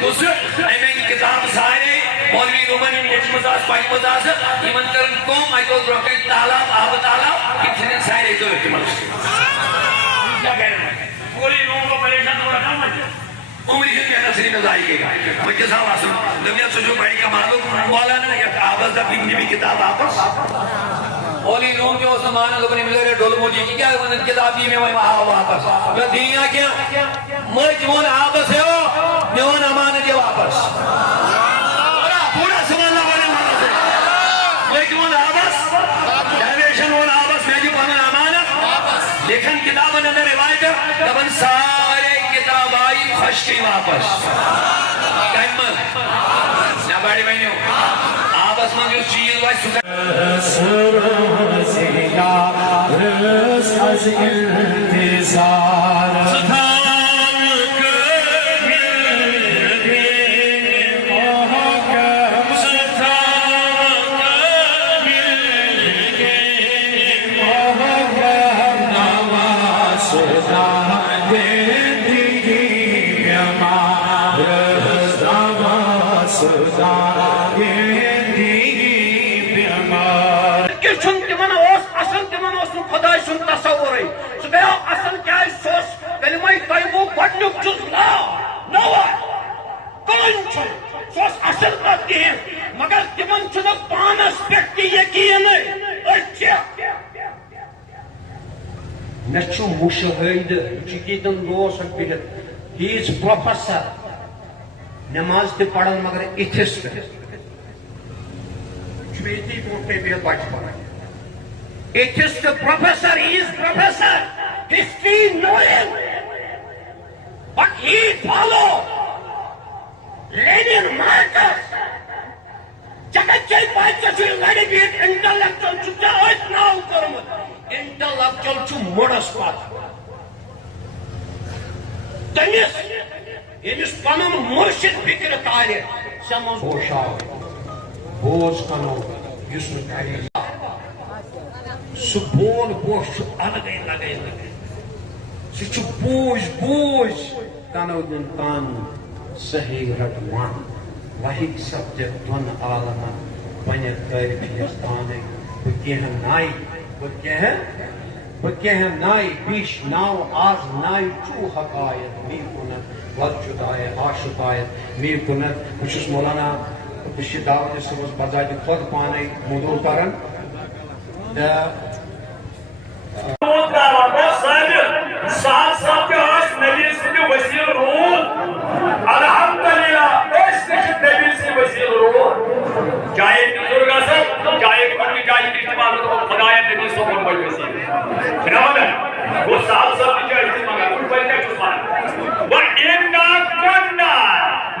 دوسر amen کتاب سارے مولوی رومن نچمزاز پائی مزاز ایمن کرن کوم ایتو روکن تالاب آب تالاب کتنے سارے جو احتمال کیا کہہ رہے ہیں پوری روم کو پریشان ہو رکھا مجھے عمری جن میں نصری میں ضائی گئی مجھے صاحب آسن دنیا سجو بڑی کا معلوم مولانا یا آباز دا بگنی بھی کتاب آپس اولی روم جو سمان لبنی ملے رہے ڈول موجی کی کیا ہے کتابی میں وہی واپس میں دنیا کیا مجمون آبس ہے ہو میون امانت ہے واپس پورا سمان لبنی واپس ہے مجمون آبس ڈائیویشن ون آبس میں جو پانون امانت لیکن کتابن اندر روایت ہے تبن سارے کتاب آئی خوش کی واپس کہمت نہ بڑی بہنیوں آبس میں جو چیز وائی سکر رس از انتظار خدای سن تصور ہے سو گیا اصل کیا ہے سوس کلمہ طیبو بڑنک جز لا نوا کون چھو سوس اصل کرتی ہیں مگر تمن چھنا پانس پیکتی یقین ہے اچھا نچو مشاہد چکیدن روس اکبیرت he is professor نماز تے پڑھن مگر ایتھسٹ چویتی موٹے بے بچ پڑھن Atheist professor, he is professor, history knowing, but he follow Lenin, Marcus, Chakachai Pachachil, let it be intellectual to the earth now, intellectual to modest path. Dennis, in his panam murshid fikir tare, someone Boshao, Bosh Kano, Yusuf Kari. سو بول Bush الگے لگے لگے سو Bush Bush کنو دن کان صحیح رٹوان وحی subject دن عالمان بنی کر فیستانے بکیہ نائی بیش ناو آز نائی چو حقائد می کنت وجدائے آشقائد می کنت کچھ مولانا بشی دعوت سبز بجائے خود پانے مدعو کرن ساتھ ساتھ کے آج نبی سے وسیل رول الحمدللہ اس نبی سے وسیل رول جائے بزرگا سے جائے کمٹی جائے اجتماع خدایت نبی سے کون بڑی وسیل خنامہ وہ ساتھ ساتھ کی جائے اجتماع کچھ بلکہ چسمان وَإِنَّا كُنَّا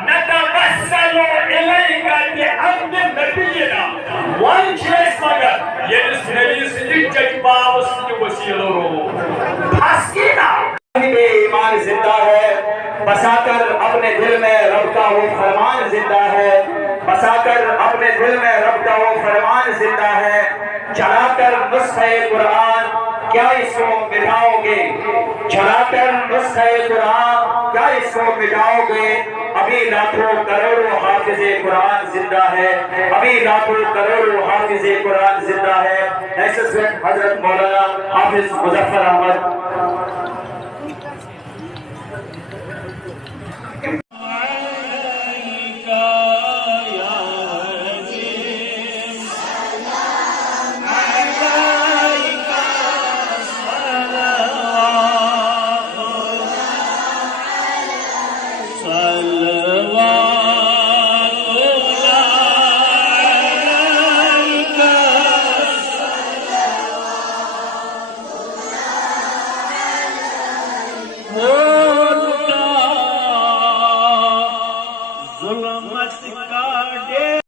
نَتَوَسَّلُ إِلَيْكَ بِعَبْدِ نَبِيِّنَا وَانْ چیز مگر یعنی نبی سے جج باب سے وسیل رول ایمان زندہ ہے بسا کر اپنے دل میں رب کا وہ فرمان زندہ ہے بسا کر اپنے دل میں رب کا وہ فرمان زندہ ہے چلا کر نسخہ قرآن کیا اس کو مٹاؤ گے چلا کر نسخہ قرآن کیا اس کو مٹاؤ گے ابھی لاکھوں کروڑوں حافظ قرآن زندہ ہے ابھی لاکھوں کروڑوں حافظ قرآن زندہ ہے ایسے حضرت مولانا حافظ مظفر احمد